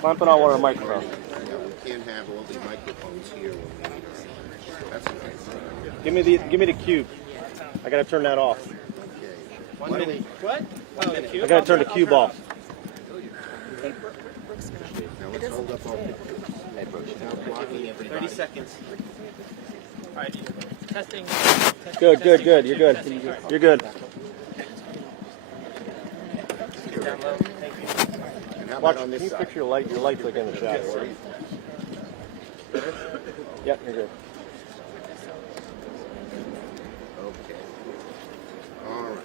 Clamp it on one of the microphones. Yeah, we can't have all the microphones here when we need it. That's okay. Give me the cube. I gotta turn that off. Okay. 1 minute. What? Oh, the cube? I gotta turn the cube off. Now let's hold up our pictures. Without blocking everybody. 30 seconds. All right. Testing. Good. You're good. You're good. Down low. Thank you. And how Watch. about on Can this you side? fix your light's like in the shot? Yep, you're good. Okay. All right.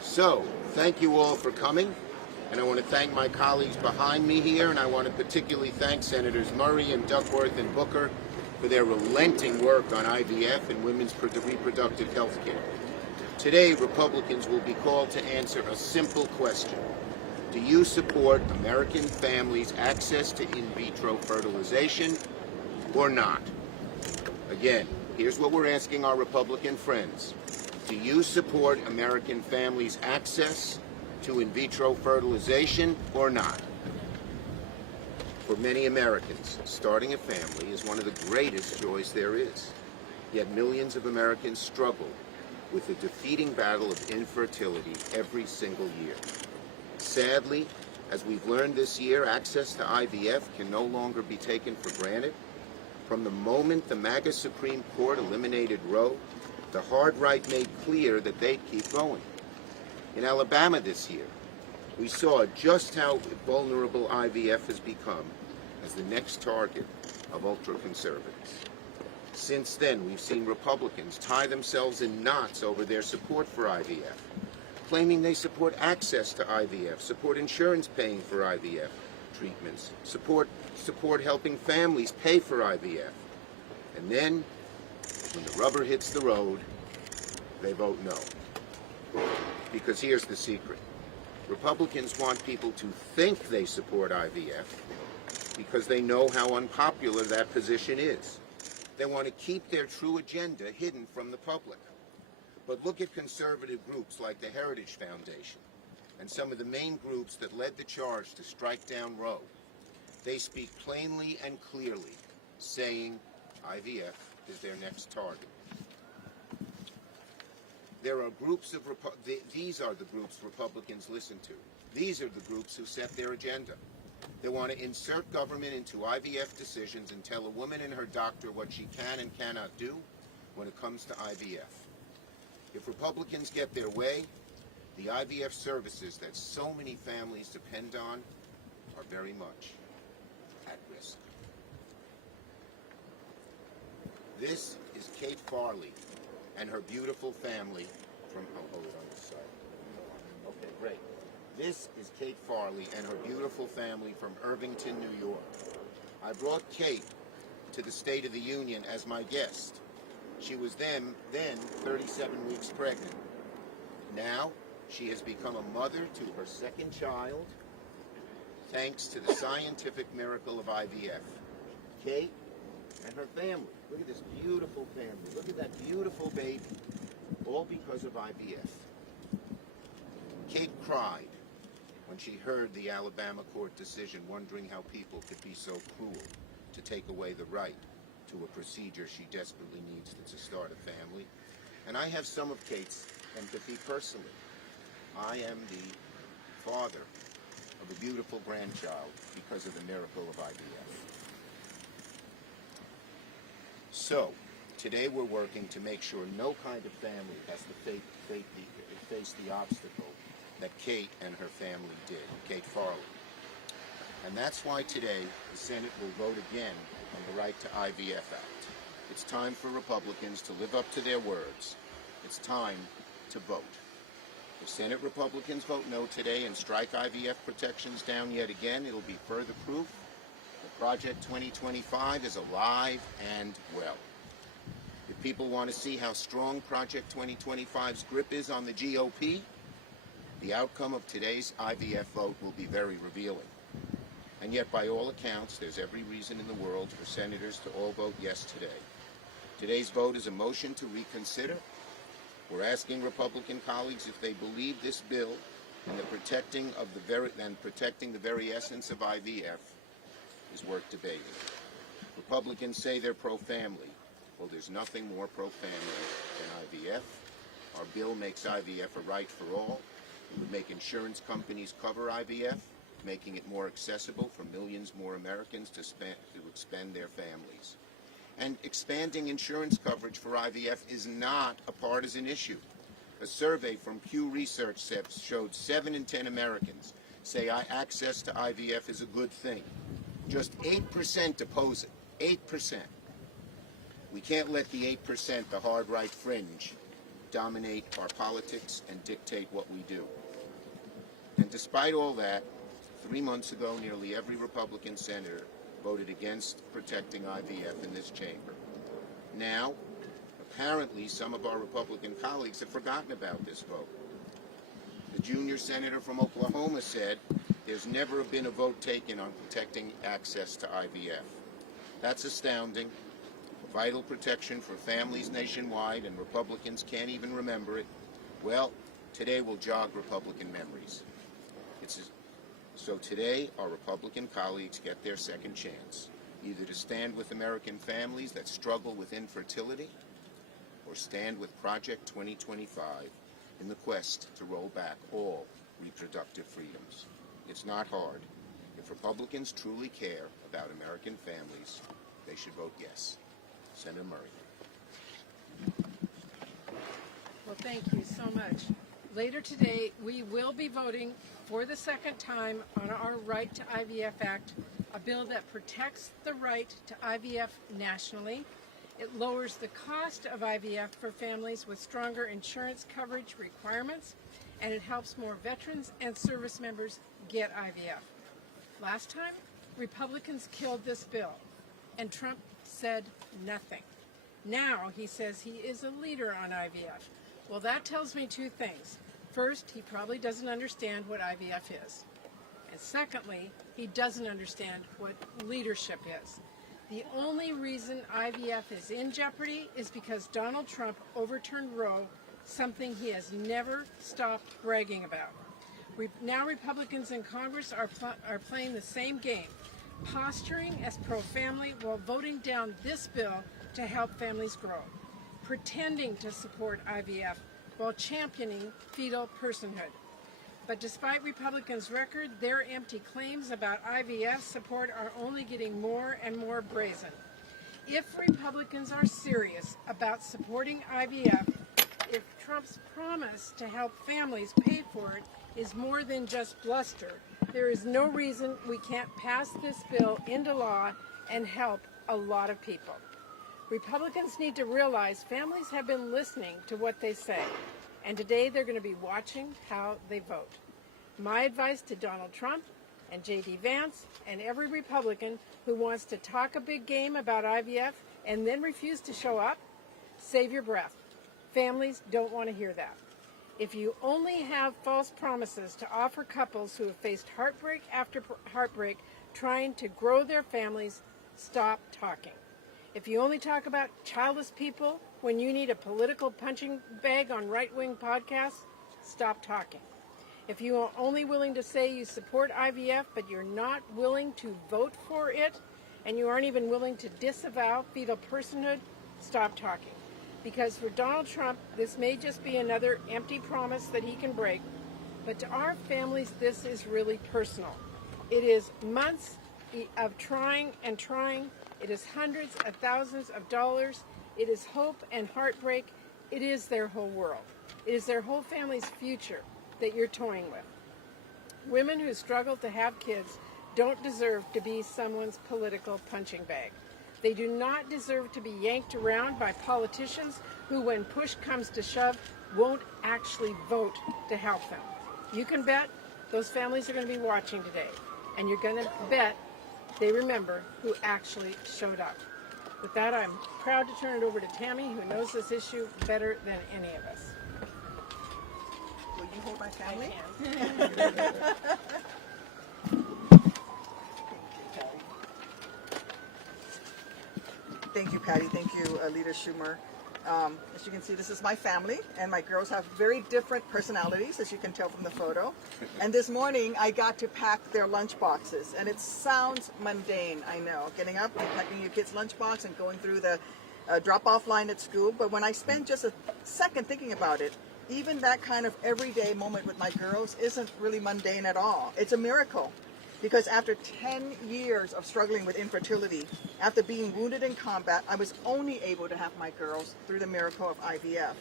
So, thank you all for coming. And I want to thank my colleagues behind me here, and I want to particularly thank Senators Murray and Duckworth and Booker for their relenting work on IVF and women's reproductive health care. Today, Republicans will be called to answer a simple question. Do you support American families' access to in vitro fertilization or not? Again, here's what we're asking our Republican friends. Do you support American families' access to in vitro fertilization or not? For many Americans, starting a family is one of the greatest joys there is. Yet millions of Americans struggle with the defeating battle of infertility every single year. Sadly, as we've learned this year, access to IVF can no longer be taken for granted. From the moment the MAGA Supreme Court eliminated Roe, the hard right made clear that they'd keep going. In Alabama this year, we saw just how vulnerable IVF has become as the next target of ultra-conservatives. Since then, we've seen Republicans tie themselves in knots over their support for IVF, claiming they support access to IVF, support insurance paying for IVF treatments, support helping families pay for IVF. And then, when the rubber hits the road, they vote no. Because here's the secret. Republicans want people to think they support IVF because they know how unpopular that position is. They want to keep their true agenda hidden from the public. But look at conservative groups like the Heritage Foundation and some of the main groups that led the charge to strike down Roe. They speak plainly and clearly, saying IVF is their next target. There are groups of these are the groups Republicans listen to. These are the groups who set their agenda. They want to insert government into IVF decisions and tell a woman and her doctor what she can and cannot do when it comes to IVF. If Republicans get their way, the IVF services that so many families depend on are very much at risk. This is Kate Farley and her beautiful family from, I'll hold it on this side. Okay, great. This is Kate Farley and her beautiful family from Irvington, New York. I brought Kate to the State of the Union as my guest. She was then 37 weeks pregnant. Now, she has become a mother to her second child, thanks to the scientific miracle of IVF. Kate and her family. Look at this beautiful family. Look at that beautiful baby. All because of IVF. Kate cried when she heard the Alabama court decision, wondering how people could be so cruel to take away the right to a procedure she desperately needs to start a family. And I have some of Kate's empathy personally. I am the father of a beautiful grandchild because of the miracle of IVF. So, today we're working to make sure no kind of family has to face the obstacle that Kate and her family did, Kate Farley. And that's why today the Senate will vote again on the Right to IVF Act. It's time for Republicans to live up to their words. It's time to vote. If Senate Republicans vote no today and strike IVF protections down yet again, it'll be further proof that Project 2025 is alive and well. If people want to see how strong Project 2025's grip is on the GOP, the outcome of today's IVF vote will be very revealing. And yet, by all accounts, there's every reason in the world for senators to all vote yes today. Today's vote is a motion to reconsider. We're asking Republican colleagues if they believe this bill And protecting the very essence of IVF is worth debating. Republicans say they're pro-family. Well, there's nothing more pro-family than IVF. Our bill makes IVF a right for all. It would make insurance companies cover IVF, making it more accessible for millions more Americans to expend their families. And expanding insurance coverage for IVF is not a partisan issue. A survey from Pew Research showed 7 in 10 Americans say access to IVF is a good thing. Just 8% oppose it. 8%. We can't let the 8%, the hard right fringe, dominate our politics and dictate what we do. And despite all that, 3 months ago, nearly every Republican senator voted against protecting IVF in this chamber. Now, apparently, some of our Republican colleagues have forgotten about this vote. The junior senator from Oklahoma said there's never been a vote taken on protecting access to IVF. That's astounding. A vital protection for families nationwide, and Republicans can't even remember it. Well, today will jog Republican memories. So today, our Republican colleagues get their second chance, either to stand with American families that struggle with infertility, or stand with Project 2025 in the quest to roll back all reproductive freedoms. It's not hard. If Republicans truly care about American families, they should vote yes. Senator Murray. Well, thank you so much. Later today, we will be voting for the second time on our Right to IVF Act, a bill that protects the right to IVF nationally. It lowers the cost of IVF for families with stronger insurance coverage requirements, and it helps more veterans and service members get IVF. Last time, Republicans killed this bill, and Trump said nothing. Now he says he is a leader on IVF. Well, that tells me two things. First, he probably doesn't understand what IVF is. And secondly, he doesn't understand what leadership is. The only reason IVF is in jeopardy is because Donald Trump overturned Roe, something he has never stopped bragging about. Now Republicans in Congress are playing the same game, posturing as pro-family while voting down this bill to help families grow, pretending to support IVF while championing fetal personhood. But despite Republicans' record, their empty claims about IVF support are only getting more and more brazen. If Republicans are serious about supporting IVF, if Trump's promise to help families pay for it is more than just bluster, there is no reason we can't pass this bill into law and help a lot of people. Republicans need to realize families have been listening to what they say, and today they're going to be watching how they vote. My advice to Donald Trump and J.D. Vance and every Republican who wants to talk a big game about IVF and then refuse to show up, save your breath. Families don't want to hear that. If you only have false promises to offer couples who have faced heartbreak after heartbreak trying to grow their families, stop talking. If you only talk about childless people when you need a political punching bag on right-wing podcasts, stop talking. If you are only willing to say you support IVF, but you're not willing to vote for it, and you aren't even willing to disavow fetal personhood, stop talking. Because for Donald Trump, this may just be another empty promise that he can break, but to our families, this is really personal. It is months of trying and trying. It is hundreds of thousands of dollars. It is hope and heartbreak. It is their whole world. It is their whole family's future that you're toying with. Women who struggle to have kids don't deserve to be someone's political punching bag. They do not deserve to be yanked around by politicians who, when push comes to shove, won't actually vote to help them. You can bet those families are going to be watching today, and you're going to bet they remember who actually showed up. With that, I'm proud to turn it over to Tammy, who knows this issue better than any of us. Will you hold my family? Thank you, Patty. Thank you, Leader Schumer. As you can see, this is my family, and my girls have very different personalities, as you can tell from the photo. And this morning, I got to pack their lunch boxes, and it sounds mundane, I know, getting up and packing your kid's lunchbox and going through the drop-off line at school. But when I spend just a second thinking about it, even that kind of everyday moment with my girls isn't really mundane at all. It's a miracle. Because after 10 years of struggling with infertility, after being wounded in combat, I was only able to have my girls through the miracle of IVF.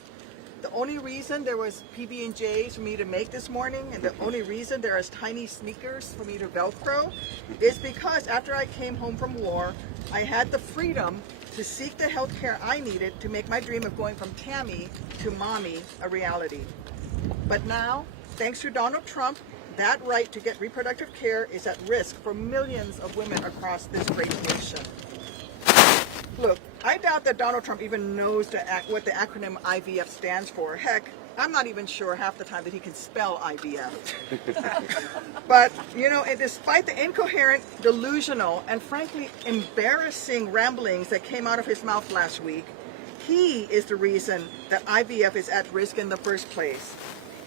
The only reason there was PB&Js for me to make this morning, and the only reason there is tiny sneakers for me to Velcro, is because after I came home from war, I had the freedom to seek the health care I needed to make my dream of going from Tammy to Mommy a reality. But now, thanks to Donald Trump, that right to get reproductive care is at risk for millions of women across this great nation. Look, I doubt that Donald Trump even knows what the acronym IVF stands for. Heck, I'm not even sure half the time that he can spell IVF. But, you know, despite the incoherent, delusional, and frankly embarrassing ramblings that came out of his mouth last week, he is the reason that IVF is at risk in the first place.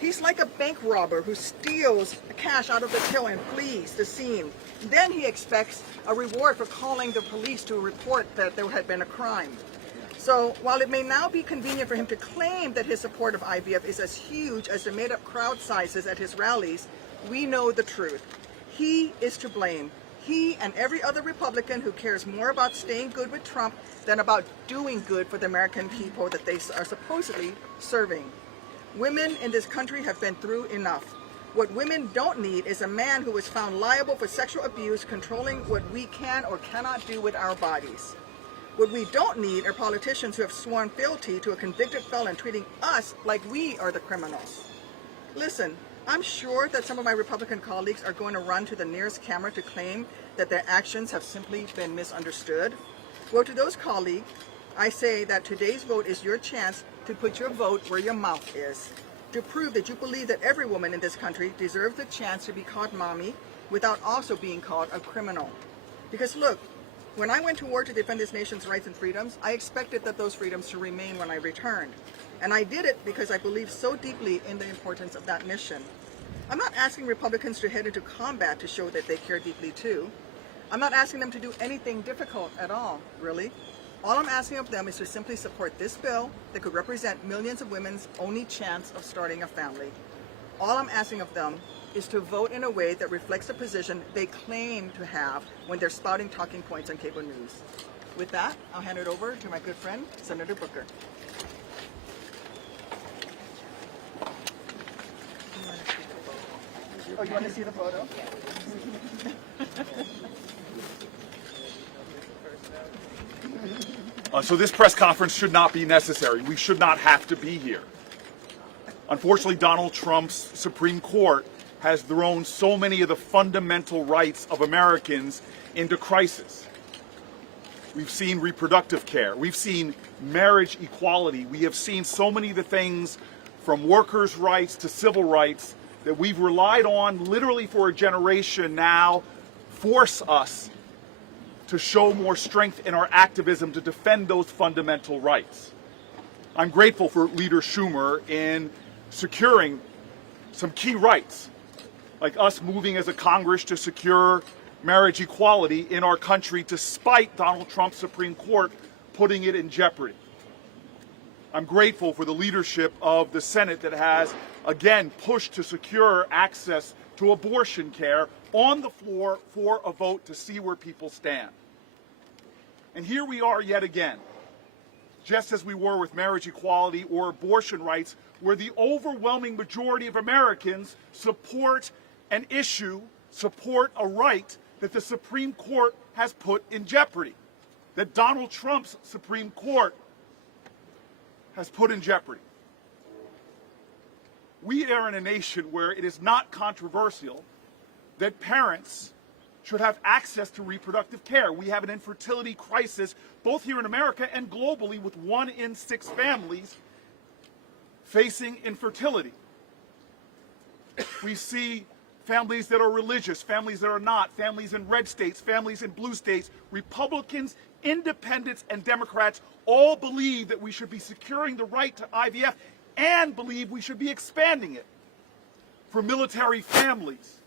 He's like a bank robber who steals cash out of the till and flees the scene. Then he expects a reward for calling the police to report that there had been a crime. So while it may now be convenient for him to claim that his support of IVF is as huge as the made-up crowd sizes at his rallies, we know the truth. He is to blame. He and every other Republican who cares more about staying good with Trump than about doing good for the American people that they are supposedly serving. Women in this country have been through enough. What women don't need is a man who was found liable for sexual abuse controlling what we can or cannot do with our bodies. What we don't need are politicians who have sworn fealty to a convicted felon treating us like we are the criminals. Listen, I'm sure that some of my Republican colleagues are going to run to the nearest camera to claim that their actions have simply been misunderstood. Well, to those colleagues, I say that today's vote is your chance to put your vote where your mouth is, to prove that you believe that every woman in this country deserves the chance to be called mommy without also being called a criminal. Because look, when I went to war to defend this nation's rights and freedoms, I expected that those freedoms to remain when I returned. And I did it because I believe so deeply in the importance of that mission. I'm not asking Republicans to head into combat to show that they care deeply too. I'm not asking them to do anything difficult at all, really. All I'm asking of them is to simply support this bill that could represent millions of women's only chance of starting a family. All I'm asking of them is to vote in a way that reflects the position they claim to have when they're spouting talking points on cable news. With that, I'll hand it over to my good friend, Senator Booker. Oh, you want to see the photo? So this press conference should not be necessary. We should not have to be here. Unfortunately, Donald Trump's Supreme Court has thrown so many of the fundamental rights of Americans into crisis. We've seen reproductive care. We've seen marriage equality. We have seen so many of the things from workers' rights to civil rights that we've relied on literally for a generation now force us to show more strength in our activism to defend those fundamental rights. I'm grateful for Leader Schumer in securing some key rights, like us moving as a Congress to secure marriage equality in our country despite Donald Trump's Supreme Court putting it in jeopardy. I'm grateful for the leadership of the Senate that has, again, pushed to secure access to abortion care on the floor for a vote to see where people stand. And here we are yet again, just as we were with marriage equality or abortion rights, where the overwhelming majority of Americans support an issue, support a right that the Supreme Court has put in jeopardy, that Donald Trump's Supreme Court has put in jeopardy. We are in a nation where it is not controversial that parents should have access to reproductive care. We have an infertility crisis both here in America and globally, with 1 in 6 families facing infertility. We see families that are religious, families that are not, families in red states, families in blue states, Republicans independents and Democrats all believe that we should be securing the right to IVF and believe we should be expanding it for military families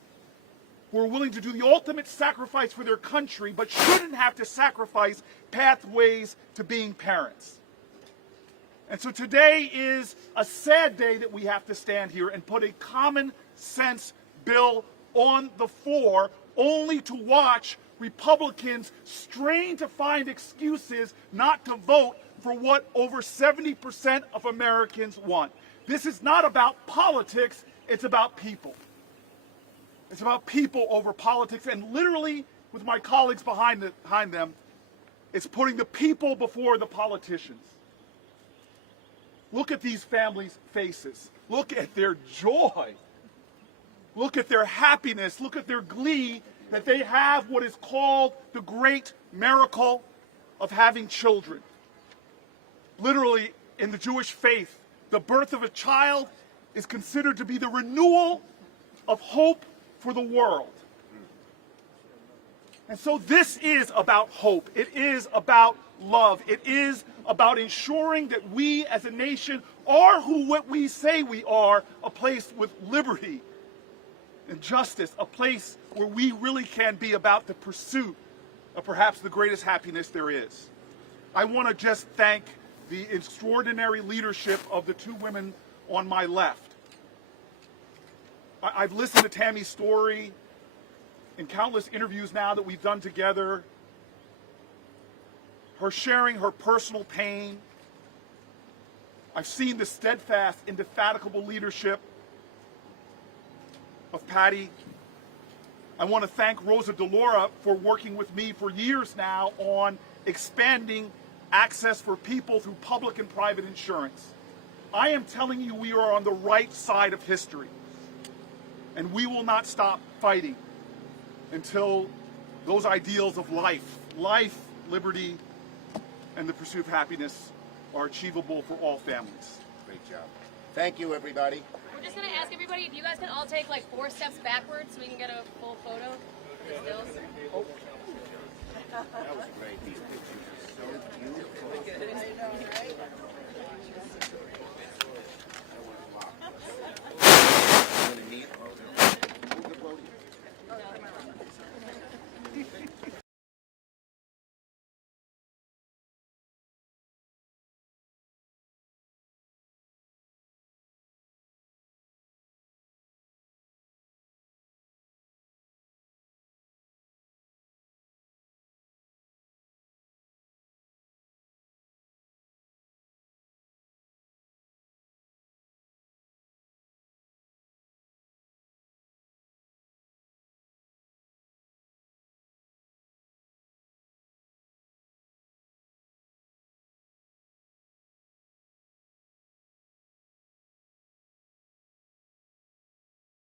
who are willing to do the ultimate sacrifice for their country but shouldn't have to sacrifice pathways to being parents. And so today is a sad day that we have to stand here and put a common sense bill on the floor only to watch Republicans strain to find excuses not to vote for what over 70% of Americans want. This is not about politics, it's about people. It's about people over politics, and literally, with my colleagues behind them, it's putting the people before the politicians. Look at these families' faces. Look at their joy. Look at their happiness. Look at their glee that they have what is called the great miracle of having children. Literally, in the Jewish faith, the birth of a child is considered to be the renewal of hope for the world. And so this is about hope. It is about love. It is about ensuring that we as a nation are what we say we are, a place with liberty and justice, a place where we really can be about the pursuit of perhaps the greatest happiness there is. I want to just thank the extraordinary leadership of the two women on my left. I've listened to Tammy's story in countless interviews now that we've done together, her sharing her personal pain. I've seen the steadfast, indefatigable leadership of Patty. I want to thank Rosa DeLaura for working with me for years now on expanding access for people through public and private insurance. I am telling you, we are on the right side of history, and we will not stop fighting until those ideals of life, liberty, and the pursuit of happiness are achievable for all families. Great job. Thank you, everybody. We're just going to ask everybody if you guys can all take like 4 steps backwards so we can get a full photo of the stills. That was great. These pictures are so beautiful.